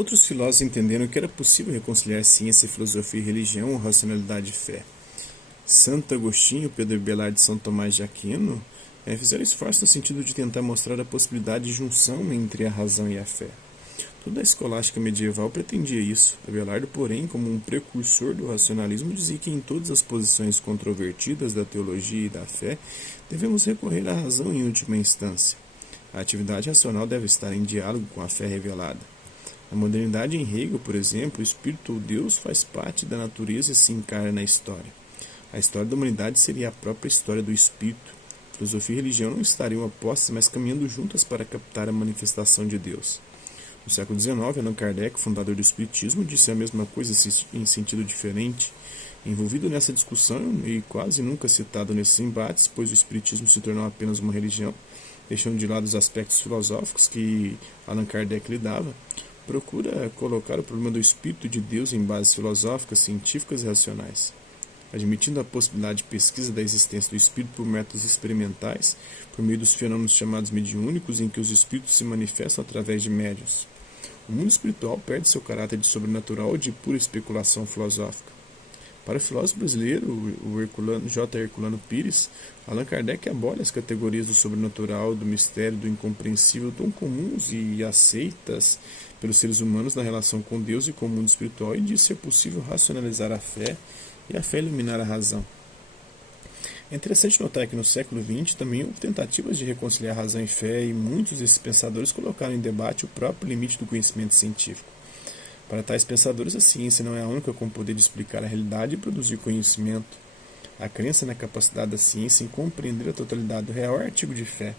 Outros filósofos entenderam que era possível reconciliar ciência, filosofia e religião, ou racionalidade e fé. Santo Agostinho, Pedro Belar de São Tomás de Aquino fizeram esforço no sentido de tentar mostrar a possibilidade de junção entre a razão e a fé. Toda a escolástica medieval pretendia isso. Abelardo, porém, como um precursor do racionalismo, dizia que em todas as posições controvertidas da teologia e da fé, devemos recorrer à razão em última instância. A atividade racional deve estar em diálogo com a fé revelada. Na modernidade, em Hegel, por exemplo, o espírito ou Deus faz parte da natureza e se encarna na história. A história da humanidade seria a própria história do espírito. Filosofia e religião não estariam opostas, mas caminhando juntas para captar a manifestação de Deus. No século XIX, Allan Kardec, fundador do Espiritismo, disse a mesma coisa em sentido diferente. Envolvido nessa discussão e quase nunca citado nesses embates, pois o Espiritismo se tornou apenas uma religião, deixando de lado os aspectos filosóficos que Allan Kardec lidava, procura colocar o problema do Espírito de Deus em bases filosóficas, científicas e racionais. Admitindo a possibilidade de pesquisa da existência do espírito por métodos experimentais, por meio dos fenômenos chamados mediúnicos, em que os espíritos se manifestam através de médiuns. O mundo espiritual perde seu caráter de sobrenatural ou de pura especulação filosófica. Para o filósofo brasileiro, J. Herculano Pires, Allan Kardec abole as categorias do sobrenatural, do mistério, do incompreensível, tão comuns e aceitas pelos seres humanos na relação com Deus e com o mundo espiritual, e diz ser possível racionalizar a fé e a fé iluminar a razão. É interessante notar que no século XX também houve tentativas de reconciliar razão e fé, e muitos desses pensadores colocaram em debate o próprio limite do conhecimento científico. Para tais pensadores, a ciência não é a única com o poder de explicar a realidade e produzir conhecimento. A crença na capacidade da ciência em compreender a totalidade do real é artigo de fé.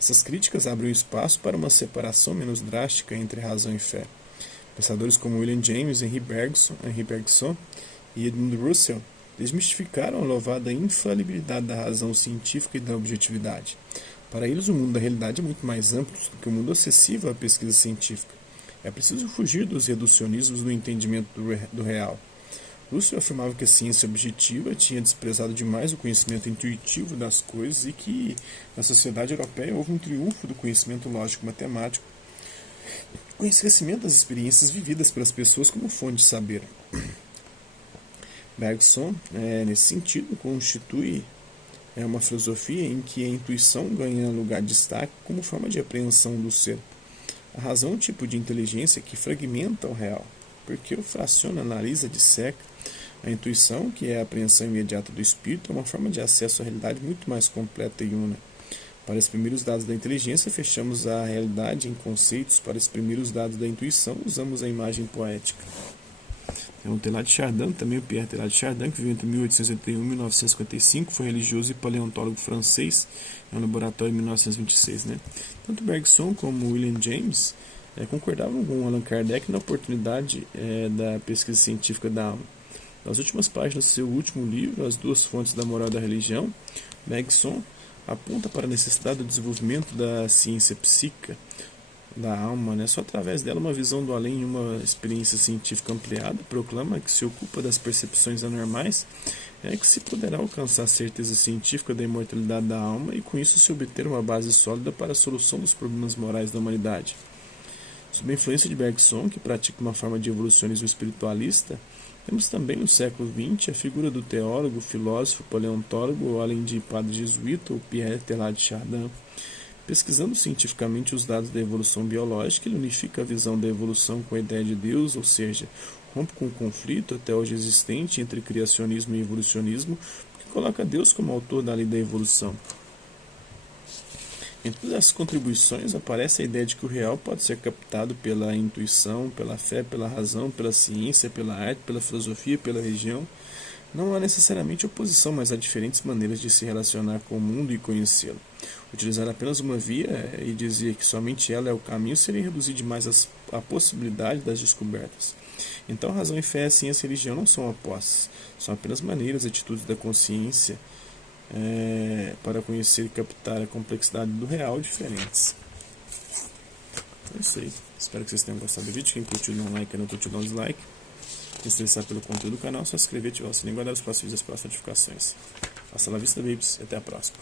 Essas críticas abrem espaço para uma separação menos drástica entre razão e fé. Pensadores como William James, Henri Bergson e Edmund Russell desmistificaram a louvada infalibilidade da razão científica e da objetividade. Para eles, o mundo da realidade é muito mais amplo do que o mundo acessível à pesquisa científica. É preciso fugir dos reducionismos do entendimento do real. Russell afirmava que a ciência objetiva tinha desprezado demais o conhecimento intuitivo das coisas e que, na sociedade europeia, houve um triunfo do conhecimento lógico-matemático, com o esquecimento das experiências vividas pelas pessoas como fonte de saber. Bergson, nesse sentido, constitui uma filosofia em que a intuição ganha lugar de destaque como forma de apreensão do ser. A razão é um tipo de inteligência que fragmenta o real, porque o fraciona, analisa, disseca. A intuição, que é a apreensão imediata do espírito, é uma forma de acesso à realidade muito mais completa e una. Para exprimir os dados da inteligência, fechamos a realidade em conceitos. Para exprimir os dados da intuição, usamos a imagem poética. O Teilhard de Chardin, também o Pierre Teilhard de Chardin, que viveu entre 1881 e 1955, foi religioso e paleontólogo francês, em um laboratório em 1926. Tanto Bergson como William James concordavam com Allan Kardec na oportunidade da pesquisa científica da alma. Nas últimas páginas do seu último livro, As Duas Fontes da Moral e da Religião, Bergson aponta para a necessidade do desenvolvimento da ciência psíquica da alma, só através dela uma visão do além e uma experiência científica ampliada. Proclama que se ocupa das percepções anormais que se poderá alcançar a certeza científica da imortalidade da alma e com isso se obter uma base sólida para a solução dos problemas morais da humanidade. Sob a influência de Bergson, que pratica uma forma de evolucionismo espiritualista, temos também no século XX a figura do teólogo, filósofo, paleontólogo, além de padre jesuíta, o Pierre Teilhard de Chardin. Pesquisando cientificamente os dados da evolução biológica, ele unifica a visão da evolução com a ideia de Deus, ou seja, rompe com o conflito até hoje existente entre criacionismo e evolucionismo, porque coloca Deus como autor da lei da evolução. Em todas essas contribuições aparece a ideia de que o real pode ser captado pela intuição, pela fé, pela razão, pela ciência, pela arte, pela filosofia, pela religião. Não há necessariamente oposição, mas há diferentes maneiras de se relacionar com o mundo e conhecê-lo. Utilizar apenas uma via e dizer que somente ela é o caminho seria reduzir demais a possibilidade das descobertas. Então, razão e fé, ciência e religião não são opostas, são apenas maneiras, atitudes da consciência para conhecer e captar a complexidade do real diferentes. É isso aí. Espero que vocês tenham gostado do vídeo. Quem curtiu, dá um like, quem não curtiu, dá um dislike. Se interessar pelo conteúdo do canal, só se inscrever, ativar o sininho e guardar os próximos vídeos e as próximas notificações. Hasta la vista, babies, e até a próxima.